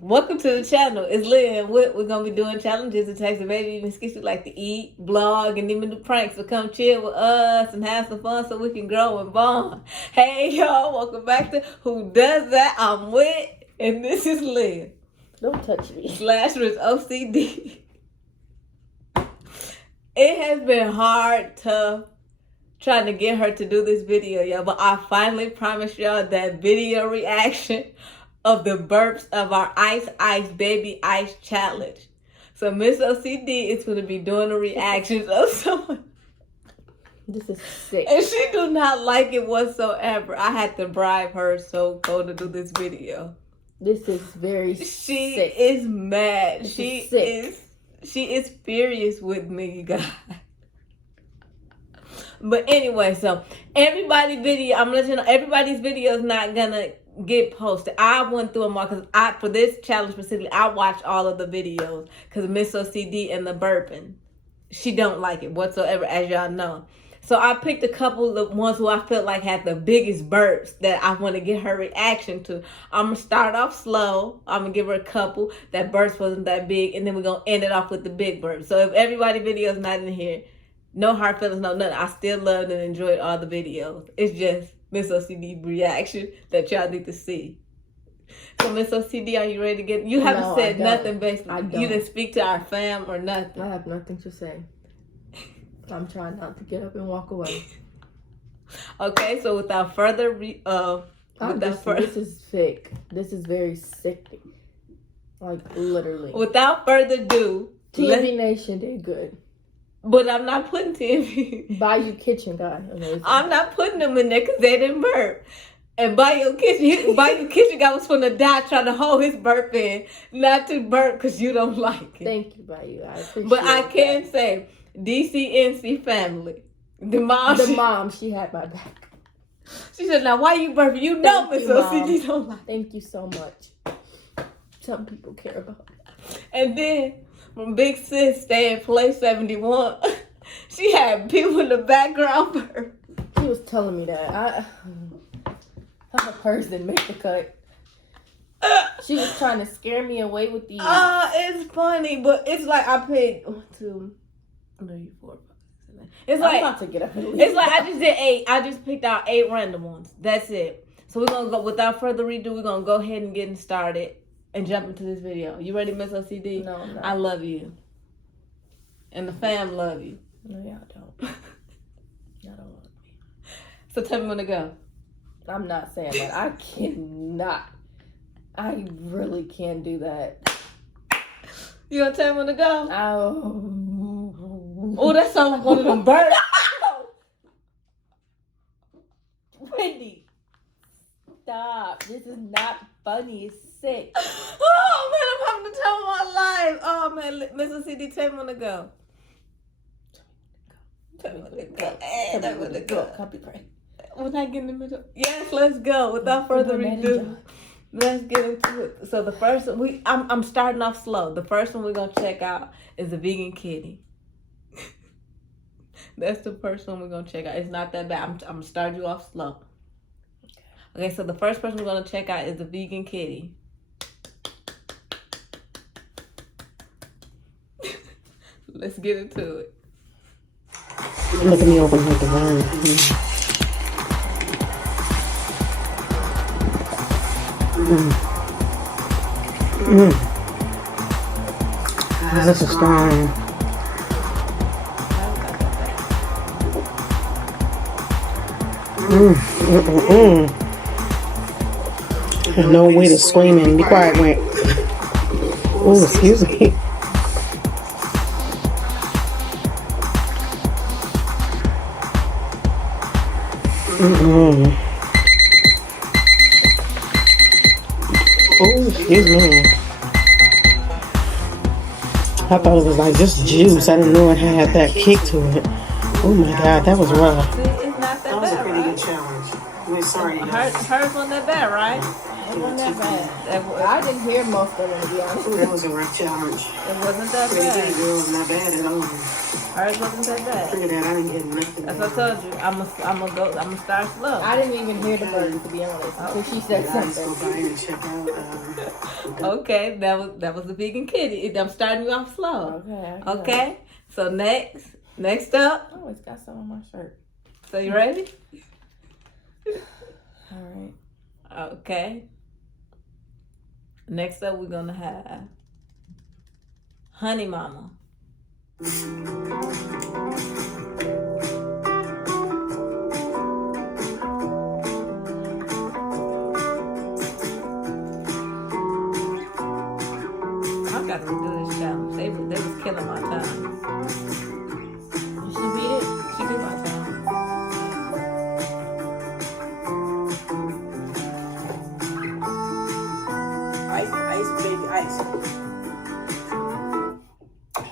Welcome to the channel. It's Lynn. We're gonna be doing challenges. It takes a baby even skits you like to eat, blog, and even do pranks. So come chill with us and have some fun so we can grow and bond. Hey y'all, welcome back to Who Does That? I'm with, and this is Lynn. Don't touch me. Slasher's OCD. It has been hard, tough, trying to get her to do this video, y'all. But I finally promised y'all that video reaction of the burps of our Ice Baby Ice challenge. So Miss OCD is going to be doing the reactions of someone. This is sick. And she do not like it whatsoever. I had to bribe her so cold to do this video. This is very She sick. is mad. This She is sick. She is furious with me, you guys. But anyway, so everybody's video, I'm gonna let you know, everybody's video is not gonna get posted. I went through them all because for this challenge specifically, I watched all of the videos because Miss OCD and the burping, she don't like it whatsoever, as y'all know. So I picked a couple of ones who I felt like had the biggest burps that I want to get her reaction to. I'm gonna start off slow. I'm gonna give her a couple that burps wasn't that big, and then we're gonna end it off with the big burps. So if everybody video is not in here, no hard feelings, no nothing. I still loved and enjoyed all the videos. It's just Miss OCD reaction that y'all need to see. So Miss OCD, are you ready to get? You haven't said nothing basically. You didn't speak to our fam or nothing. I have nothing to say. I'm trying not to get up and walk away. Okay, so without further this is sick. This is very sick. Like literally. Without further ado, TV Nation did good. But I'm not putting TV. Bayou Kitchen guy. Amazing. I'm not putting them in there because they didn't burp. And Bayou Kitchen guy was going to die trying to hold his burp in, not to burp because you don't like it. Thank you, Bayou. I appreciate But I that. can say, DCNC family. The mom, she had my back. She said, now why you burping? You know Miss OCD don't like it. Thank you so much. Some people care about it. And then, when Big Sis stay in place 71, she had people in the background burp. She was telling me that. Hers didn't make the cut. She was trying to scare me away with these. It's funny, but it's like I picked 1, 2, 3, 4, 5, 6, 7. It's like, I'm about to get up and leave. It's like I just did 8. I just picked out 8 random ones. That's it. So we're gonna go without further ado. We're gonna go ahead and get started and jump into this video. You ready, Miss OCD? No, I'm not. I love you, and the fam love you. No, y'all don't. Y'all don't love me. So tell me when to go. I'm not saying that. I cannot. I really can't do that. You gonna tell me when to go? Oh, Oh, that sounds like one of them birds. Wendy, stop. This is not funny. It's sick. Oh man, I'm having the time of my life. Oh man, Miss OCD, tell me when to go. Tell me when to go. Tell me when to go. Copy pray. We're not getting in the middle. Yes, let's go. Without further ado, let's get into it. So the first one, I'm starting off slow. The first one we're gonna check out is the vegan kitty. That's the first one we're gonna check out. It's not that bad. I'm gonna start you off slow. Okay, so the first person we're gonna check out is the vegan kitty. Let's get into it. Look at me open with the word. This is strong. There's no way to scream and be quiet when. Oh, excuse me. Oh, excuse me. I thought it was like just juice. I didn't know it had that kick to it. Oh my God, that was rough. See, it's not that bad, right? challenge. We're sorry. Hers wasn't that bad, right? wasn't that bad. That I didn't hear most of it, to be honest. That was a rough challenge. it wasn't that Pretty bad. Kitty girl was not bad at all. Hers wasn't that bad. Look at that, I didn't get nothing. That's what I told you. I'm gonna start slow. I didn't even hear the burden, to be honest, until she said Let's go something. by and check out. Okay, that was the vegan kitty. I'm starting you off slow. Okay. Okay. So next up. Oh, it's got some on my shirt. So you ready? All right. Okay. Next up, we're gonna have Honey Mama. I got to do this challenge. They was killing my time. Did she beat it? She did my time. Ice, baby, ice.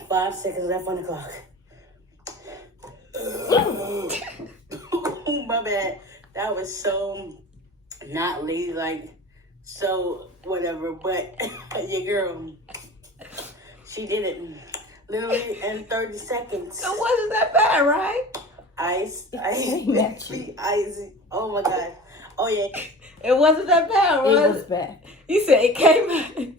5 seconds left on the clock. Oh, my bad. That was so not ladylike, so whatever, but your girl, she did it literally in 30 seconds. It wasn't that bad, right? Ice, came at you. ice. Oh my God. Oh yeah. It wasn't that bad, It was was bad. You said it came at you.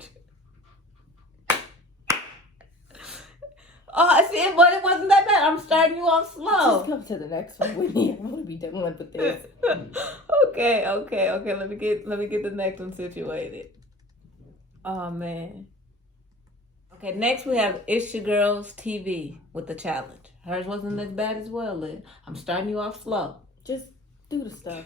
Oh, I see it, but it wasn't that bad. I'm starting you off slow. Just come to the next one, Whitney. I want to be done with this. Okay. Let me get the next one situated. Oh man. Okay, next we have It's Your Girls TV with the challenge. Hers wasn't as bad as well, Liz. I'm starting you off slow. Just do the stuff.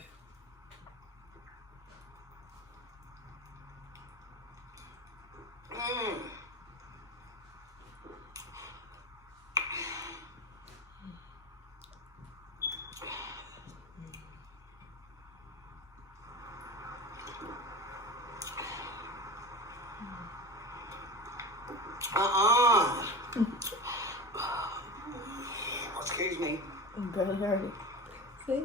Excuse me. You barely heard it. See?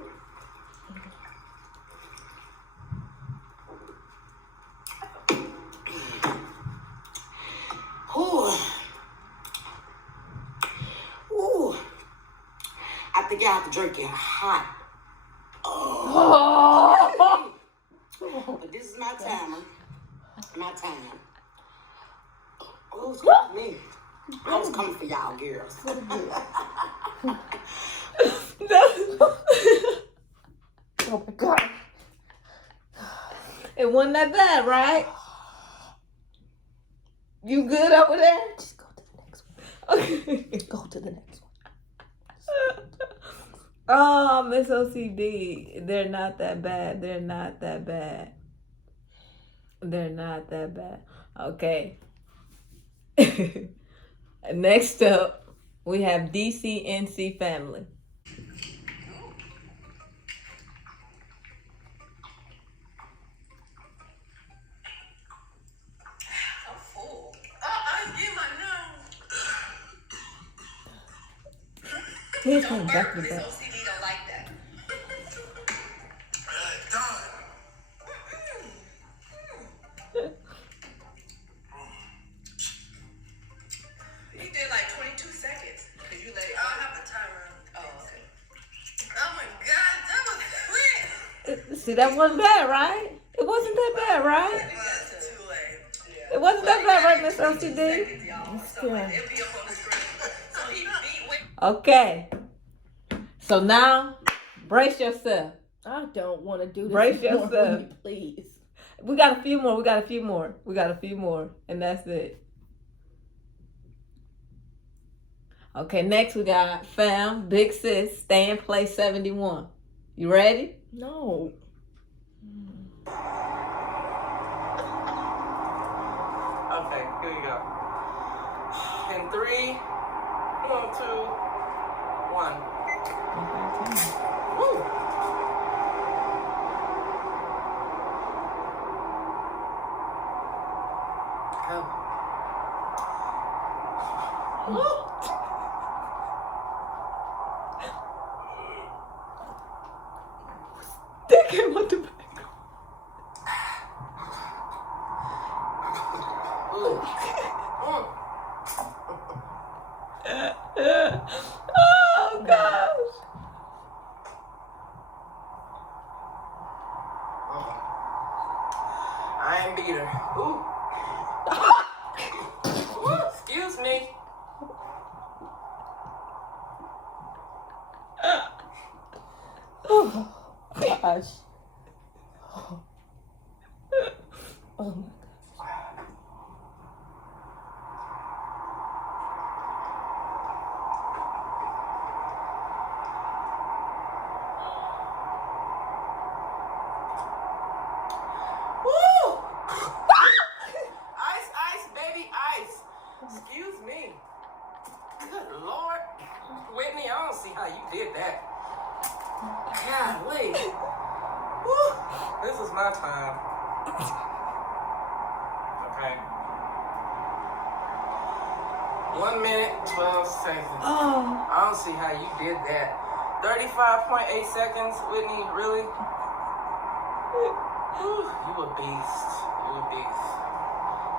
Ooh. I think I have to drink it hot. Oh. But this is my timer. My time. Oh, excuse me. I was coming for y'all girls. Oh my God. It wasn't that bad, right? You good over there? Just go to the next one. Okay. Go to the next one. Oh, Miss OCD. They're not that bad. They're not that bad. They're not that bad. Okay. Next up, we have DCNC Family. He's coming back to back. OCD don't like that. You did like 22 seconds. Cause you let it. I don't have a timer. Oh, okay. Oh my God, that was quick. See, that wasn't bad, right? It wasn't that bad, right? That's too late. Yeah. It wasn't that bad, right, Miss OCD? Seconds, y'all. So like, it'll be up on the screen. So he beat with. Okay. So now, brace yourself. I don't want to do this Brace anymore, yourself. Whitney, please. We got a few more. And that's it. Okay, next we got Fam, Big Sis, Stay and Play 71. You ready? No. Okay, here you go. In 3, 2, 1. Woo! Go. They came out the back. Ooh. Oh gosh. I ain't beat her. Ooh. Ooh, excuse me. Oh gosh. Oh my gosh. Woo! Ice, ice, baby, ice. Excuse me. Good Lord. Whitney, I don't see how you did that. Golly. Woo! This is my time. Okay. 1 minute, 12 seconds. Oh. I don't see how you did that. 35.8 seconds, Whitney, really? Whew, you a beast. You a beast.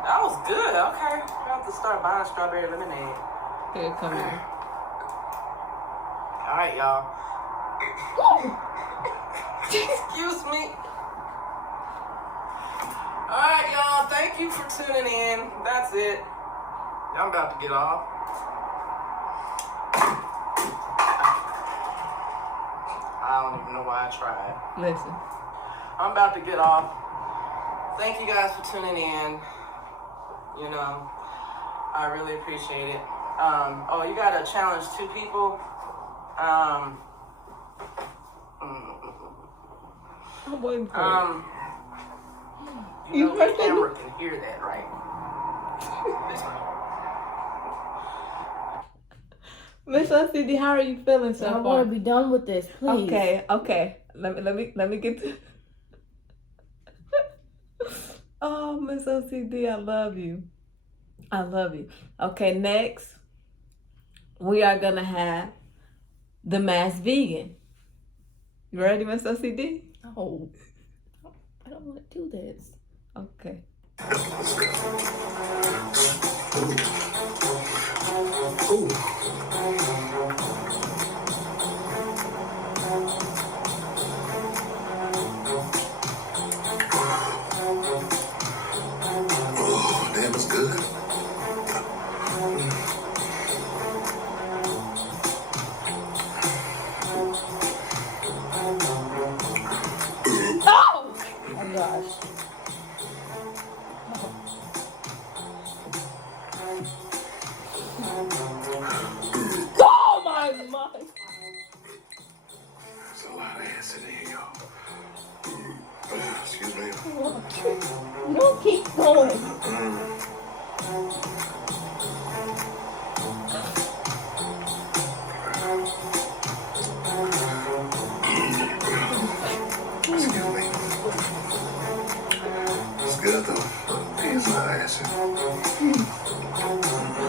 That was good. Okay. I have to start buying strawberry lemonade. Here, come here. All right, y'all. Excuse me. All right, y'all. Thank you for tuning in. That's it. I'm about to get off. I don't even know why I tried. Listen. I'm about to get off. Thank you guys for tuning in. You know, I really appreciate it. Oh, you gotta challenge 2 people. I'm waiting for You know heard the that? camera can hear that, right? Miss OCD, how are you feeling so I far? want to be done with this, please. Okay. Let me get to. Oh, Miss OCD, I love you. I love you. Okay, next we are gonna have the masked vegan. You ready, Miss OCD? No, I don't want to do this. Okay. Oh, that was good. Oh my gosh. Oh my mind. There's a lot of acid in here, y'all. Excuse me. No, keep going. Excuse me. It's good though. It's not acid.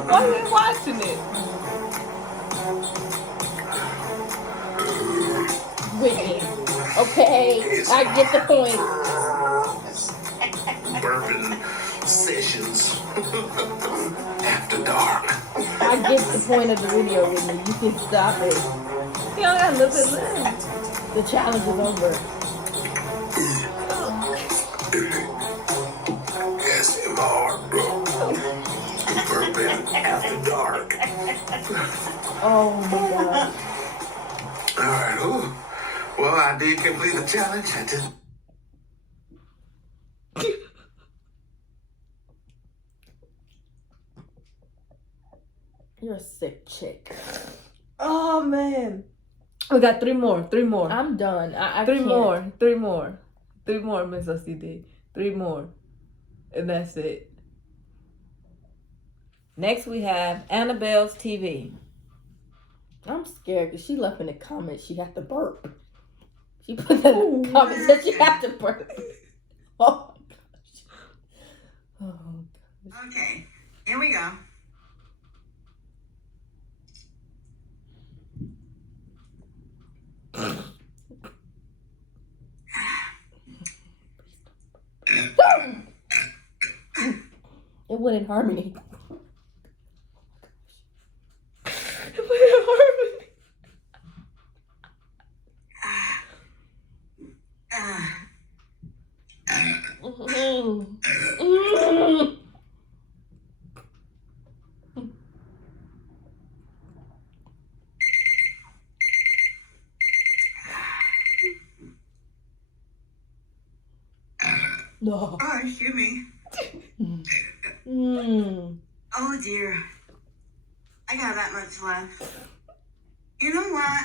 Why are we watching it? Whitney. Okay, I get the point. Burping sessions after dark. I get the point of the video, Whitney. You can stop it. You only got a little bit left. The challenge is over. SMR, bro. Burping after dark. Oh my god. All right, ooh. Well, I did complete the challenge. I just You're a sick chick. Oh man. We got 3 more. 3 more. I'm done. I 3 can't. more. 3 more. 3 more, Miss OCD. 3 more. And that's it. Next we have Annabelle's TV. I'm scared because she left in the comments she had to burp. She put that in the comments that she had to burp. Oh my gosh. Oh gosh. Okay, here we go. It It went in harmony. It went in harmony. No. Oh, excuse me. Oh dear. I got that much left. You know what?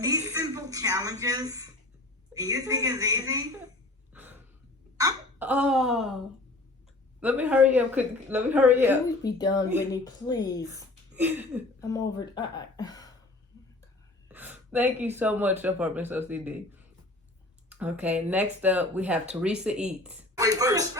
These simple challenges that you think is easy. Oh. Let me hurry up. Let me hurry Can up. we be done, Whitney, please? I'm over it. Thank you so much, Apartment OCD. Okay, next up we have Teresa Eats. Wait first.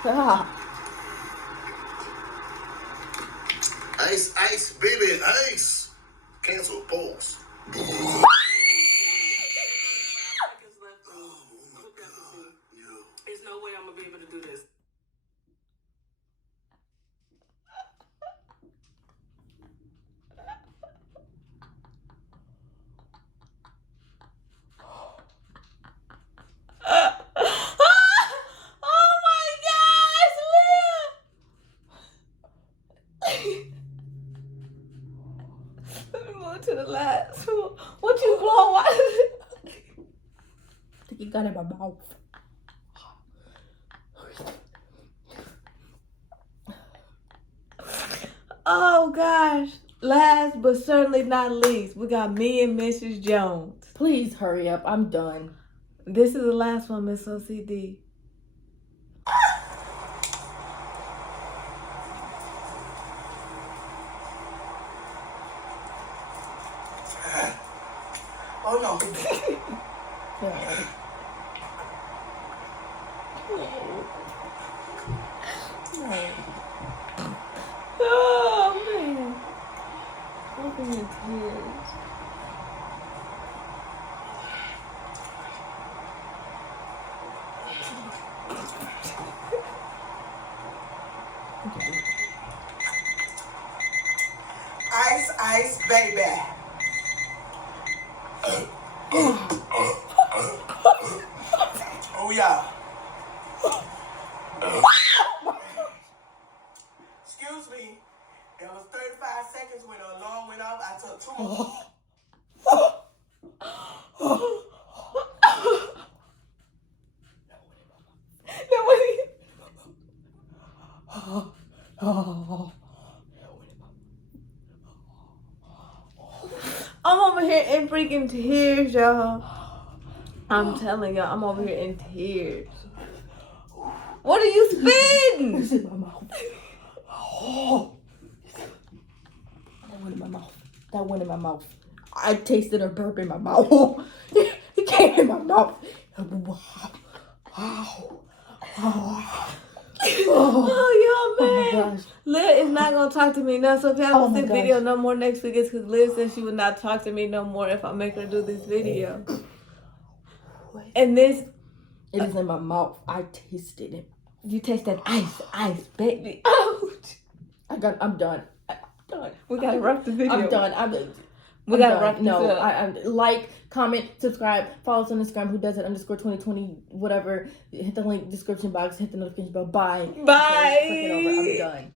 Stop. Ice, ice, baby, ice. Cancel, pause. Seconds left. Oh my God. No. There's no way I'm gonna be able to do this. Oh my gosh, Liv! Let me move to the last. What you blow? I think you got it in my mouth. Oh gosh. Last but certainly not least, we got me and Mrs. Jones. Please hurry up. I'm done. This is the last one, Miss OCD. Oh no. Oh man. Open your tears. Ice, ice, baby. Oh yeah. Excuse me. It was 35 seconds when the alarm went off. I took 2 more. I'm over here in freaking tears, y'all. I'm telling y'all, I'm over here in tears. What are you spitting? It's in my mouth. That went in my mouth. That went in my mouth. I tasted a burp in my mouth. It came in my mouth. Oh, y'all, my man. gosh. Liz is not going to talk to me now. So if y'all don't my see gosh. video no more next week, it's because Liz said she would not talk to me no more if I make her do this video. And this, It is in my mouth. I tasted it. you taste that ice, baby. Ouch. I'm done. I'm done. We got to wrap the video. I'm done. We got to wrap this No, up. I'm like, comment, subscribe, follow us on Instagram. Who does it? _2020, whatever. Hit the link description box. Hit the notification bell. Bye. Bye. Freaking over. I'm done.